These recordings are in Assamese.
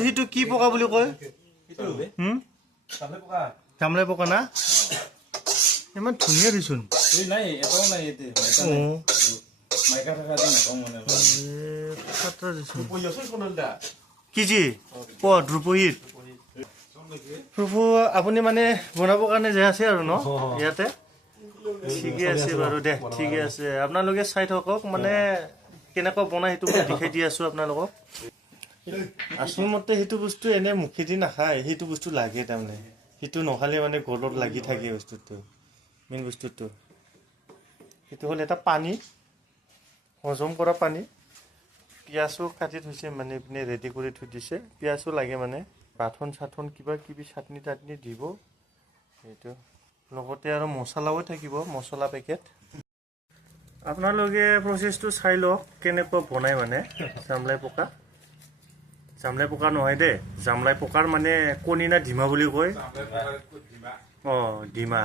সিটো কি পকা বুলি কয়? জামলাই পকা না? ইমান ধুনীয়া দিচোন। কি জি ধ্ৰুপহীত প্ৰভু আপুনি মানে বনাবৰ কাৰণে যে আছে আৰু ন ইয়াতে? ঠিকে আছে বাৰু দে, ঠিকে আছে। আপোনালোকে চাই থাকক মানে কেনেকুৱা বনাই সেইটো মই দেখাই দি আছো আপোনালোকক। আচল মতে সেইটো বস্তু এনে মুখেদি নাখায়, সেইটো বস্তু লাগে তাৰমানে। সেইটো নখালে মানে গলত লাগি থাকে বস্তুটো, মেইন বস্তুটো। সেইটো হ'ল এটা পানী, হজম কৰা পানী। পিঁয়াজো কাটি থৈছে মানে ইপিনে ৰেডি কৰি থৈ দিছে। পিঁয়াজো লাগে মানে বাথন চাথন কিবা কিবি চাটনি তাটনি দিব সেইটো। লগতে আৰু মছলাও থাকিব, মছলা পেকেট। আপোনালোকে প্ৰচেছটো চাই লওক কেনেকুৱা বনাই মানে জামলাই পকা। জামলাই পকা নহয় দেই, জামলাই পকাৰ মানে কণী না ডিমা বুলি কয়। ডিমা।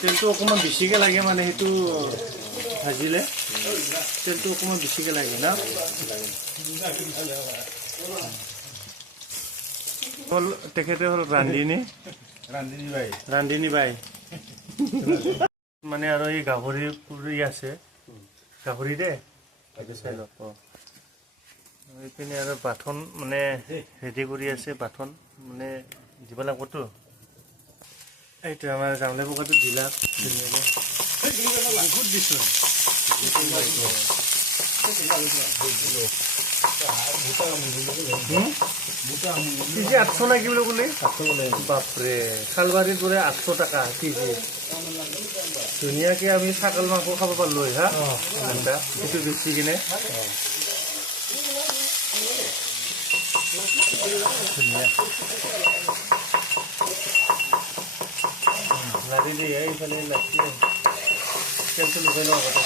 তেলটো অকণমান বেছিকে লাগে মানে সেইটো ভাজিলে তেলটো অকণমান বেছিকে লাগে না। হ'ল তেখেতে হ'ল ৰান্ধিনী বাই মানে আৰু এই গাহৰি পুৰি আছে, গাহৰি দে চাই লওক। এইপিনে আৰু বাথন মানে ৰেডি কৰি আছে, বাথন মানে দিব লাগিবতো। এইটো আমাৰ জামলাই পকাটো দিলা ধুনীয়াকৈ বহুত দিছোঁ। কেজি 800 না কি বুলি ক'লে? বাপৰে, খালবাৰীৰ দৰে 800 টকা কেজি। ধুনীয়াকে আমি ছাগল মাংস খাব পারলো হা আন্দা একটু বেশি কিনে লাড়ি দিয়ে এইফালে লাগছে তেলটো লুকাই লওয়া কথা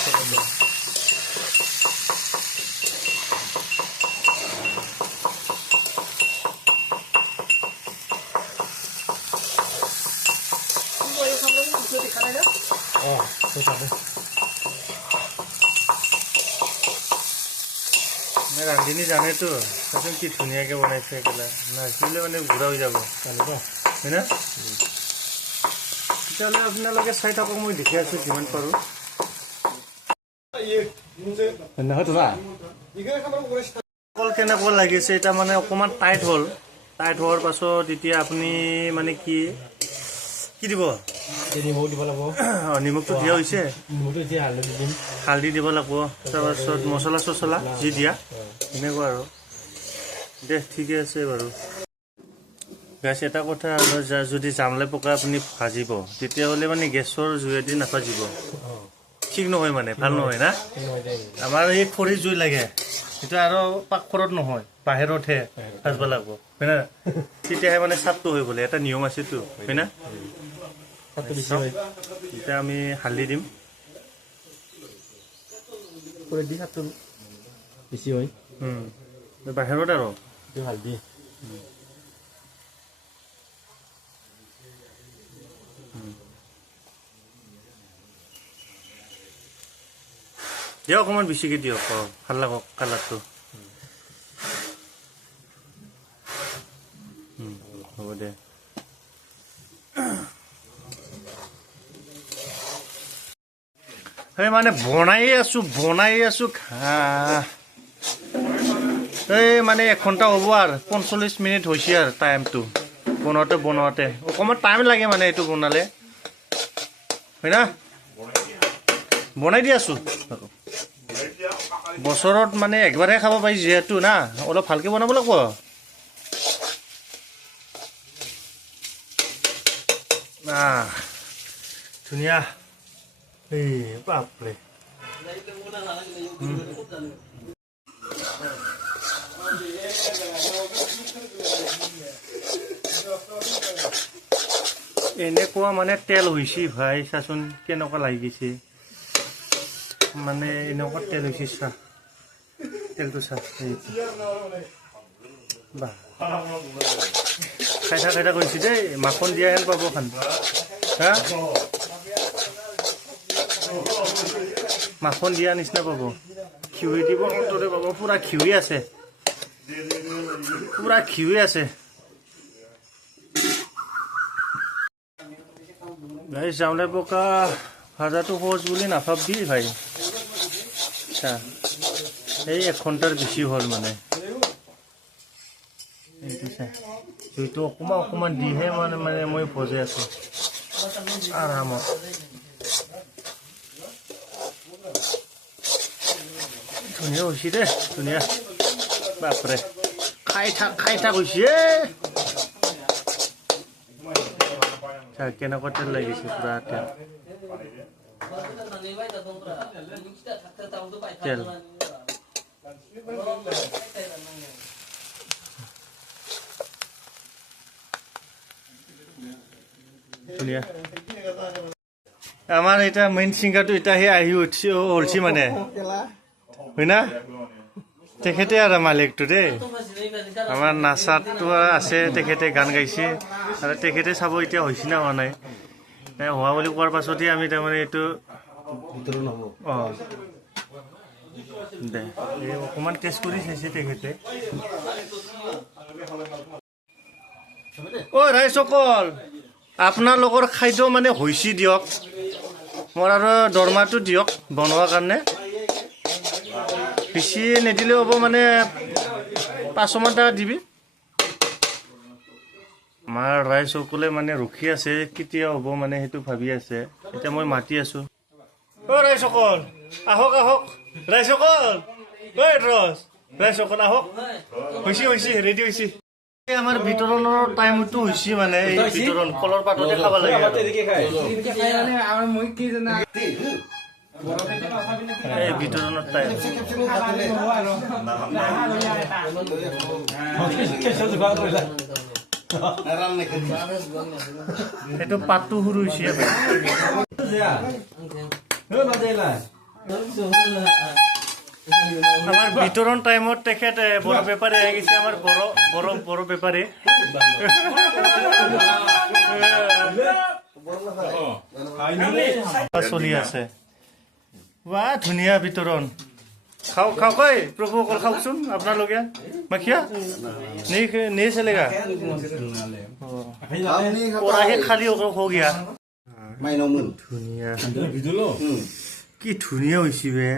সেখানে रांधनी जाने तो कि धुनिया के बनाइছে একেলা নাছিলে মানে ঘুৰা হৈ যাব হয় না তেতিয়াহ'লে আপোনালোকে চাই থাকক মই দেখি আছো যিমান পাৰো কল কেনেকুৱা লাগিছে এটা মানে অকমান টাইট হোৱাৰ পাছত এতিয়া আপুনি মানে কি দিব নিমখটো দিয়া হৈছে হালধি দিব লাগিব তাৰপাছত মছলা চছলা যি দিয়া এনেকুৱা আৰু দে ঠিকে আছে বাৰু গাছ এটা কথা যদি জামলাই পকা আপুনি ভাজিব তেতিয়াহ'লে মানে গেছৰ জুইয়েদি নাভাজিব ঠিক নহয় মানে ভাল নহয় না আমাৰ এই খৰি জুই লাগে এটা আৰু পাকঘৰত নহয় বাহিৰতহে ভাজব লাগিব হয় না তেতিয়াহে মানে চাপটো হৈ গ'লে এটা নিয়ম আছেতো হয় না এতিয়া আমি হালধি দিম বেছি হয় বাহিৰত আৰু হালধি দিয়ক অকণমান বেছিকৈ দিয়ক ভাল লাগক কালাৰটো হ'ব দে এই মানে বনাই আছো এই মানে 1 ঘণ্টা হ'ব আৰু 45 মিনিট হৈছে আৰু টাইমটো বনোৱাতে অকণমান টাইম লাগে মানে এইটো বনালে হয় না বনাই দি আছো বছৰত মানে একবাৰে খাব পাৰি যিহেতু না অলপ ভালকৈ বনাব লাগিব ধুনীয়া এই বাপৰে এনেকুৱা মানে তেল হৈছে ভাই চাচোন কেনেকুৱা লাগিছে মানে এনেকুৱা তেল হৈছে চা তেলটো চা বাহ খাইটা কৰিছে দেই মাখন দিয়া হেন পাব খান হা মাখন দিয়া নিচিনা পাব খিউৰি দিব অন্তৰে পাব পুৰা খিউৰি আছে ভাই চাউলে পকা ভাজাটো সহজ বুলি নাভাববি ভাই আচ্ছা এই 1 ঘণ্টাৰ বেছি হ'ল মানে এইটো অকণমান দিহে মানে মই ভজে আছো আৰামত ধুনীয়া হৈছে দে ধুনীয়া বাপৰে খাই থাক হৈছে কেনেকুৱা তেল লাগিছে পুৰা তেল ধুনীয়া আমাৰ এটা মেইন সিংগাৰটো এটাহে আহি উঠছি মানে হয় না তেখেতে আৰু মালিকটো দেই আমাৰ নাচাটো আছে তেখেতে গান গাইছে আৰু তেখেতে চাব এতিয়া হৈছে না হোৱা নাই হোৱা বুলি কোৱাৰ পাছতহে আমি তাৰমানে এইটো অঁ দে এই অকণমান টেষ্ট কৰি চাইছে তেখেতে অ' ৰাইজসকল আপোনালোকৰ খাদ্য মানে হৈছে দিয়ক মোৰ আৰু দৰমাটো দিয়ক বনোৱাৰ কাৰণে বেছি নিদিলেও হ'ব মানে 500 টকা দিবি আমাৰ ৰাইজসকলে মানে ৰখি আছে কেতিয়া হ'ব মানে সেইটো ভাবি আছে এতিয়া মই মাতি আছো অ' ৰাইজসকল আহক ৰাইজসকল ৰাইজসকল আহক হৈছে ৰেডি হৈছে আমাৰ বিতৰণৰ টাইমটো হৈছে মানে এই বিতৰণ কলৰ পাততে খাব লাগে এই বিতৰণৰ টাইম সেইটো পাতটো সৰু হৈছে আমাৰ বিতৰণ টাইমত তেখেত বড় বেপাৰী আহি গৈছে আমাৰ বড় বেপাৰী চলি আছে বা ধুনীয়া বিতৰণ খাওক প্ৰভুসকল খাওকচোন আপোনালোকে মাখিয়া नहीं चलेगा পৰাহে খালি हो गया ধুনীয়া কি ধুনীয়া হৈছে বে